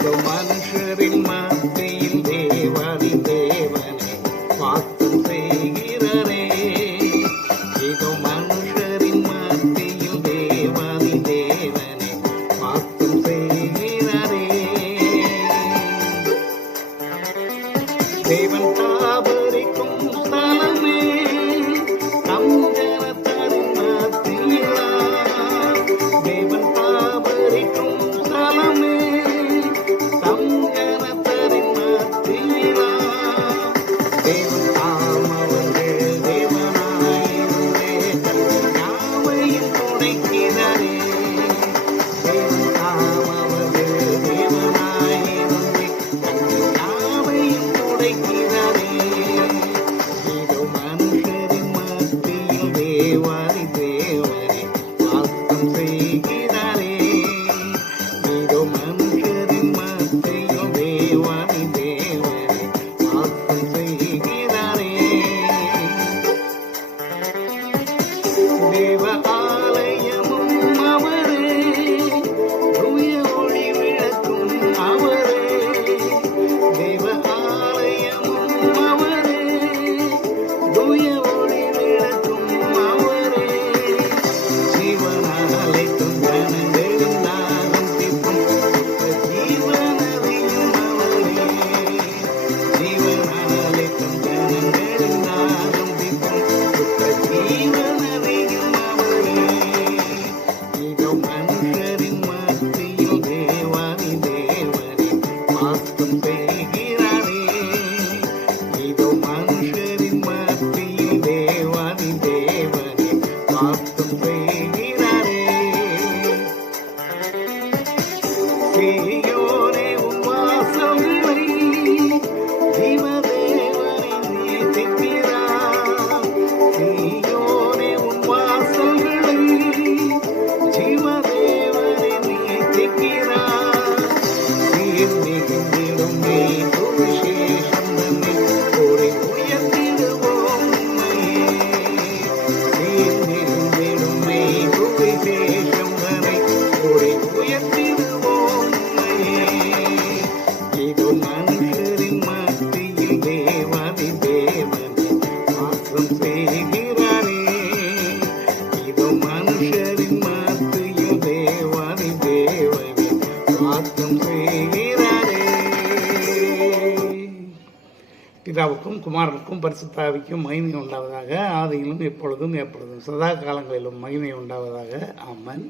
இதோ மனுஷரின் மத்தியில் தேவாதி தேவனை வாசம் செய்கிறாரே. இதோ மனுஷரின் மத்தியில் தேவாதி தேவனை வாசம் செய்கிறாரே. தேவன் தாபரிக்கும் ஸ்தலமே நம் ஜனத்தாரின் மத்தியிலா. தேவன் தாபரிக்கும் ஸ்தலமே நம் ஜனத்தாரின் மத்தியிலா. தேவன் தாம் அவர்கள் தேவனாயிருந்தே யாவையும் துடைக்கிறாரே. தேவன் தாம் அவர்கள் தேவனாயிருந்தே யாவையும் துடைக்கிறாரே. இதோ மனுஷரின் மத்தியில் தேவாதி தேவனை வாசம் செய்கிறாரே. இதோ மனுஷரின் மத்தியில் தேவாதி தேவனை வாசம் செய்கிறாரே. தேவ ஆலயமும் அவரே, தூய ஒளி விளக்கும் அவரே. தேவ ஆலயமும் அவரே, தூய ஒளி விளக்கும் அவரே. ஜீவனாலைக்கும் ஜனங்களின் நாகம் தீர்க்கும் ஜீவனதியும் அவரே. ஜீவனாலைக்கும் ஜனங்களின் நாகம் தீர்க்கும் ஜீவனதியும் அவரே. இதோ மனுஷரின் மத்தியில் தேவாதி தேவனை வாசம் செய்கிறாரே. இதோ மனுஷரின் மத்தியில் தேவாதி தேவனை வாசம் செய்கிறாரே. சீயோனே உன் வாசல்களை ஜீவதேவனை நேசிக்கிறார். சீயோனே உன் வாசல்களை ஜீவதேவனை நேசிக்கிறார். சீர் மிகுந்திடும் மெய் சுவிசேஷம் தன்னை கூறி உயர்த்திடுவோம் உம்மையே. சீர் மிகுந்திடும் மெய் சுவிசேஷம் தன்னை கூறி உயர்த்திடுவோம் உம்மையே. இதோ மனுஷரின் மத்தியில் தேவாதி தேவனை வாசம் செய்கிறாரே. இதோ மனுஷரின் மத்தியில் தேவாதி தேவனை வாசம் செய்கிறாரே. பிதாவுக்கும் குமாரனுக்கும் பரிசுத்த ஆவிக்கும் மகிமை உண்டாவதாக. ஆதியிலும் எப்பொழுதும் எப்பொழுதும் சதா காலங்களிலும் மகிமை உண்டாவதாக. ஆமென்.